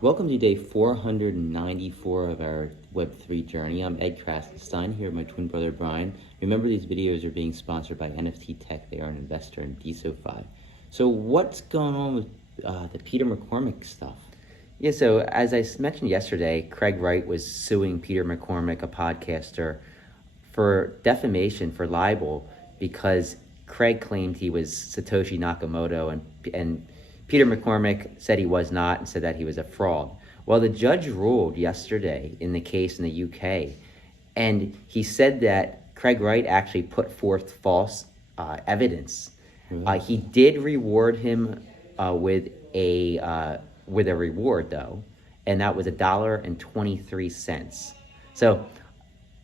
Welcome to day 494 of our Web3 journey. I'm Ed Krasenstein here with my twin brother Brian. Remember, these videos are being sponsored by NFT Tech. They are an investor in DeSoFi. So what's going on with the Peter McCormick stuff? Yeah, so as I mentioned yesterday, Craig Wright was suing Peter McCormick, a podcaster, for defamation, for libel, because Craig claimed he was Satoshi Nakamoto and Peter McCormick said he was not and said that he was a fraud. Well, the judge ruled yesterday in the case in the UK, and he said that Craig Wright actually put forth false evidence. Mm-hmm. He did reward him with a reward, though, and that was $1.23. So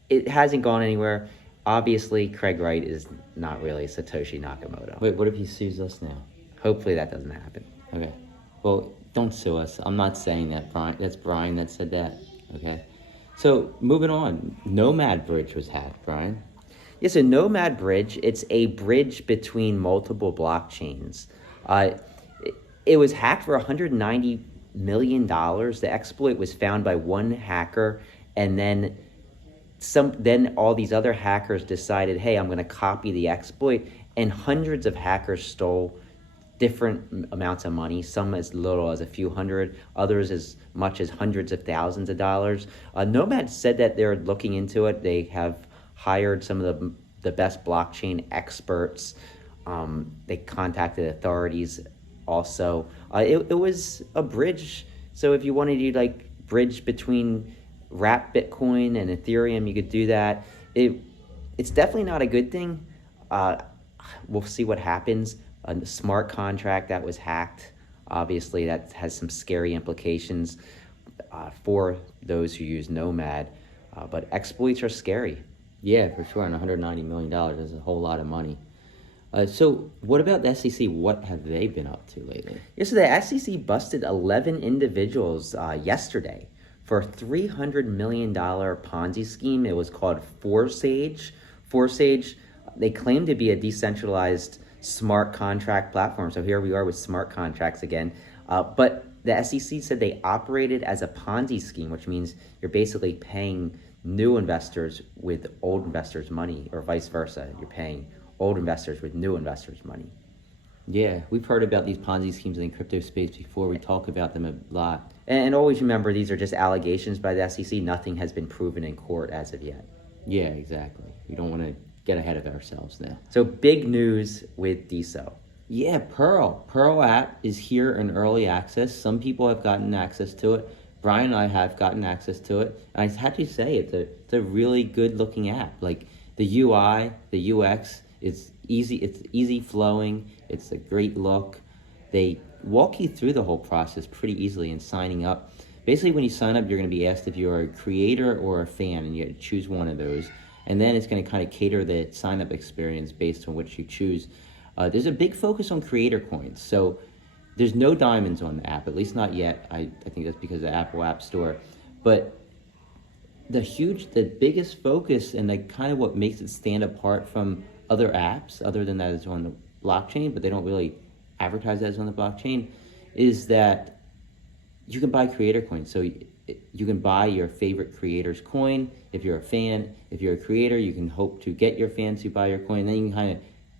it hasn't gone anywhere. Obviously, Craig Wright is not really Satoshi Nakamoto. Wait, what if he sues us now? Hopefully that doesn't happen. Okay. Well, don't sue us. I'm not saying that, Brian. That's Brian that said that. Okay. So, moving on. Nomad Bridge was hacked, Brian. Yeah, so Nomad Bridge, it's a bridge between multiple blockchains. It was hacked for $190 million. The exploit was found by one hacker, and then all these other hackers decided, hey, I'm going to copy the exploit, and hundreds of hackers stole different amounts of money, some as little as a few hundred, others as much as hundreds of thousands of dollars. Nomad said that they're looking into it. They have hired some of the best blockchain experts. They contacted authorities also. It was a bridge. So if you wanted to bridge between wrap Bitcoin and Ethereum, you could do that. It's definitely not a good thing. We'll see what happens. A smart contract that was hacked, obviously that has some scary implications for those who use Nomad, but exploits are scary. Yeah, for sure, and $190 million is a whole lot of money. So what about the SEC? What have they been up to lately? Yeah, so the SEC busted 11 individuals yesterday for a $300 million Ponzi scheme. It was called Forsage. Forsage, they claim to be a decentralized smart contract platform. So here we are with smart contracts again. But the SEC said they operated as a Ponzi scheme, which means you're basically paying new investors with old investors' money, or vice versa. You're paying old investors with new investors' money. Yeah, we've heard about these Ponzi schemes in the crypto space before. We talk about them a lot. And always remember, these are just allegations by the SEC. Nothing has been proven in court as of yet. Yeah, exactly. We don't want to get ahead of ourselves now. So big news with DeSo. Yeah, Pearl app is here in early access. Some people have gotten access to it. Brian and I have gotten access to it. And I have to say, it's a really good looking app. Like the UI, the UX, it's easy flowing. It's a great look. They walk you through the whole process pretty easily in signing up. Basically, when you sign up, you're going to be asked if you're a creator or a fan, and you have to choose one of those. And then it's going to kind of cater the sign-up experience based on which you choose. There's a big focus on creator coins. So there's no diamonds on the app, at least not yet. I think that's because of the Apple App Store. But the biggest focus and kind of what makes it stand apart from other apps, other than that is on the blockchain, but they don't really advertise that as on the blockchain, is that you can buy creator coins. So you can buy your favorite creator's coin. If you're a fan, if you're a creator, you can hope to get your fans to buy your coin. Then you can kind of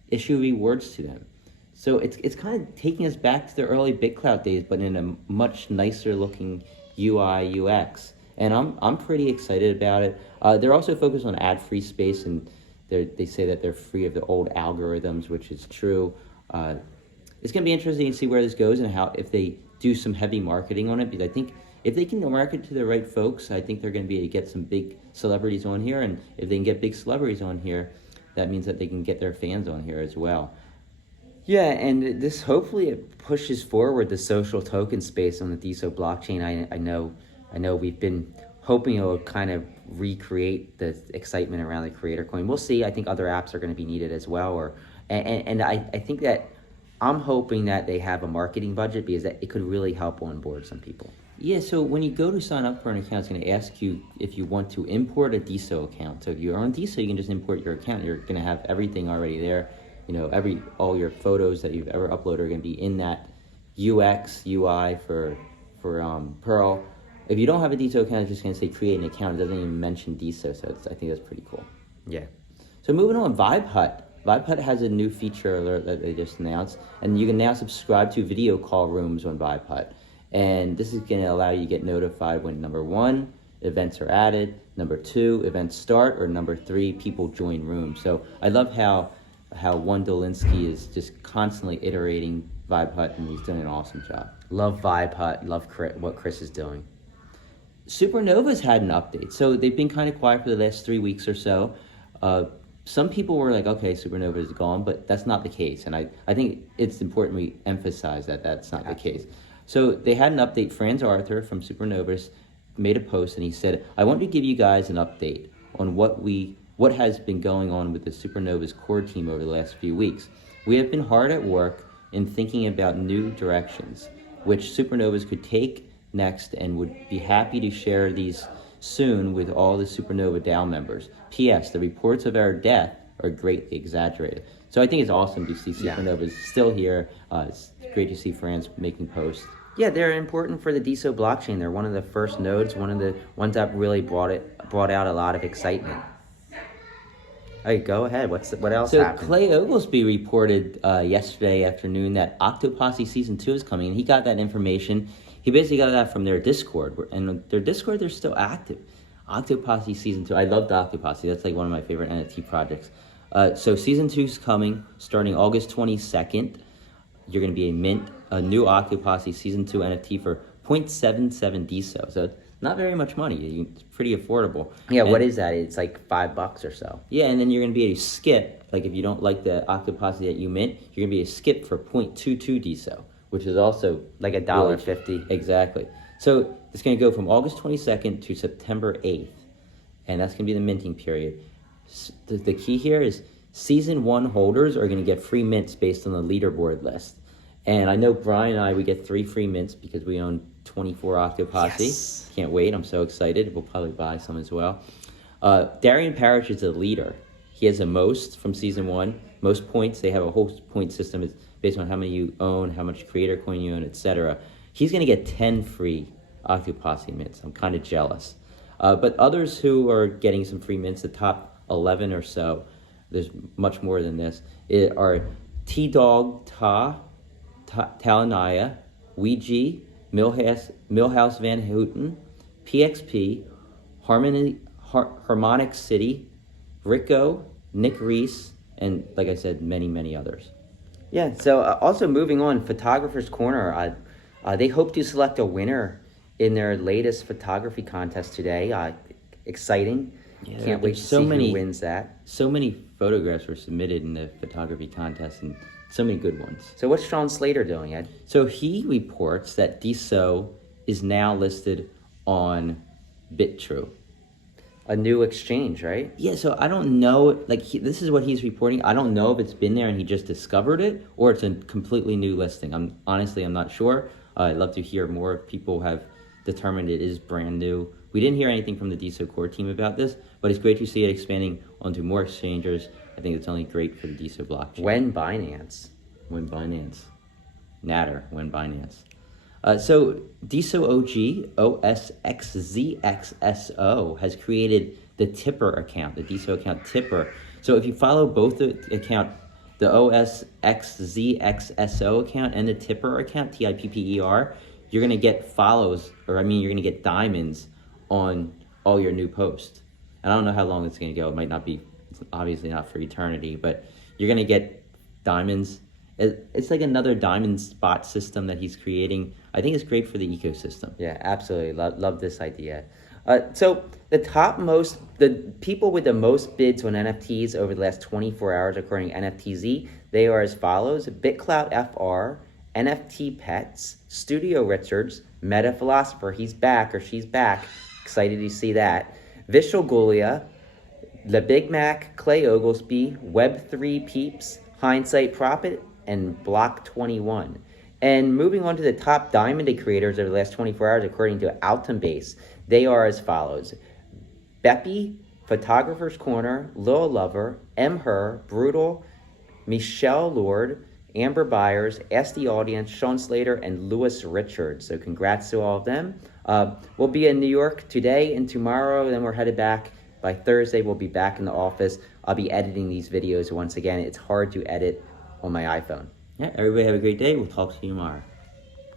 issue rewards to them. So it's kind of taking us back to the early BitClout days, but in a much nicer looking UI UX. And I'm pretty excited about it. They're also focused on ad-free space, and they say that they're free of the old algorithms, which is true. It's going to be interesting to see where this goes and if they do some heavy marketing on it, because I think if they can market to the right folks, I think they're going to be able to get some big celebrities on here. And if they can get big celebrities on here, that means that they can get their fans on here as well. Yeah, and this hopefully it pushes forward the social token space on the DeSo blockchain. I know we've been hoping it will kind of recreate the excitement around the creator coin. We'll see. I think other apps are going to be needed as well. And I think that I'm hoping that they have a marketing budget, because it could really help onboard some people. Yeah, so when you go to sign up for an account, it's going to ask you if you want to import a DeSo account. So if you're on DeSo, you can just import your account. You're going to have everything already there. You know, all your photos that you've ever uploaded are going to be in that UX, UI for Pearl. If you don't have a DeSo account, it's just going to say create an account. It doesn't even mention DeSo, so I think that's pretty cool. Yeah. So moving on, Vibe Hut. Vibe Hut has a new feature alert that they just announced, and you can now subscribe to video call rooms on Vibe Hut. And this is going to allow you to get notified when, number 1, events are added, number 2, events start, or number 3, people join rooms. So I love how one Dolinsky is just constantly iterating Vibe Hut, and he's doing an awesome job. Love Vibe Hut. Love what Chris is doing. Supernova's had an update. So they've been kind of quiet for the last 3 weeks or so. Some people were like, okay, Supernova is gone, but that's not the case. And I think it's important we emphasize that that's not the case. So they had an update. Franz Arthur from Supernovas made a post, and he said, I want to give you guys an update on what has been going on with the Supernovas core team over the last few weeks. We have been hard at work in thinking about new directions, which Supernovas could take next, and would be happy to share these soon with all the Supernova DAO members. P.S. The reports of our death are greatly exaggerated. So I think it's awesome to see Supernovas still here. It's great to see Franz making posts. Yeah, they're important for the DeSo blockchain. They're one of the first nodes, one of the ones that really brought out a lot of excitement. Hey, go ahead. What else happened? So Clay Oglesby reported yesterday afternoon that Octoposse Season 2 is coming, and he got that information. He basically got that from their Discord, and their Discord, they're still active. Octoposse Season 2, I love the Octoposse. That's like one of my favorite NFT projects. So Season 2 is coming, starting August 22nd. You're going to be a new Octoposse Season 2 NFT for 0.77 DeSo. So not very much money. It's pretty affordable. Yeah, what is that? It's like $5 or so. Yeah, and then you're going to be able to skip. Like if you don't like the Octoposse that you mint, you're going to be able to skip for 0.22 DeSo, which is also like $1.50. Exactly. So it's going to go from August 22nd to September 8th, and that's going to be the minting period. The key here is Season 1 holders are going to get free mints based on the leaderboard list. And I know Brian and I, we get 3 free mints because we own 24 Octoposse. Yes. Can't wait. I'm so excited. We'll probably buy some as well. Darian Parrish is the leader. He has the most from Season 1. Most points. They have a whole point system. It's based on how many you own, how much creator coin you own, etc. He's going to get 10 free Octoposse mints. I'm kind of jealous. But others who are getting some free mints, the top 11 or so, there's much more than this, are T-Dog Talanaya, Ouija, Millhouse Van Houten, PXP, Harmonic City, Rico, Nick Reese, and like I said, many, many others. Yeah, so also moving on, Photographer's Corner, they hope to select a winner in their latest photography contest today. Exciting. Yeah, Can't wait to see who wins that. So many photographs were submitted in the photography contest, and so many good ones. So what's Sean Slater doing, Ed? So he reports that DeSo is now listed on Bitrue. A new exchange, right? Yeah, so I don't know, this is what he's reporting. I don't know if it's been there and he just discovered it, or it's a completely new listing. I'm not sure. I'd love to hear more if people have determined it is brand new. We didn't hear anything from the DeSo core team about this, but it's great to see it expanding onto more exchangers. I think it's only great for the DeSo blockchain. When Binance. Natter, when Binance. So DeSo OG, OSXZXSO, has created the Tipper account, the DeSo account Tipper. So if you follow both the account, the OSXZXSO account and the Tipper account, TIPPER, you're going to get follows, you're going to get diamonds on all your new posts. And I don't know how long it's going to go. It might not be, it's obviously not for eternity, but you're going to get diamonds. It's like another diamond spot system that he's creating. I think it's great for the ecosystem. Yeah, absolutely. Love this idea. So the people with the most bids on NFTs over the last 24 hours, according to NFTZ, they are as follows: BitClout FR, NFT Pets, Studio Richards, Meta Philosopher, he's back or she's back. Excited to see that. Vishal Gulia, The Big Mac, Clay Oglesby, Web3 Peeps, Hindsight Profit, and Block 21. And moving on to the top diamond creators over the last 24 hours, according to Altumbase, they are as follows: Beppy, Photographer's Corner, Lil Lover, M. Her, Brutal, Michelle Lord, Amber Byers, Ask the Audience, Sean Slater, and Lewis Richards. So congrats to all of them. We'll be in New York today and tomorrow, then we're headed back. By Thursday, we'll be back in the office. I'll be editing these videos once again. It's hard to edit on my iPhone. Yeah, everybody have a great day. We'll talk to you tomorrow.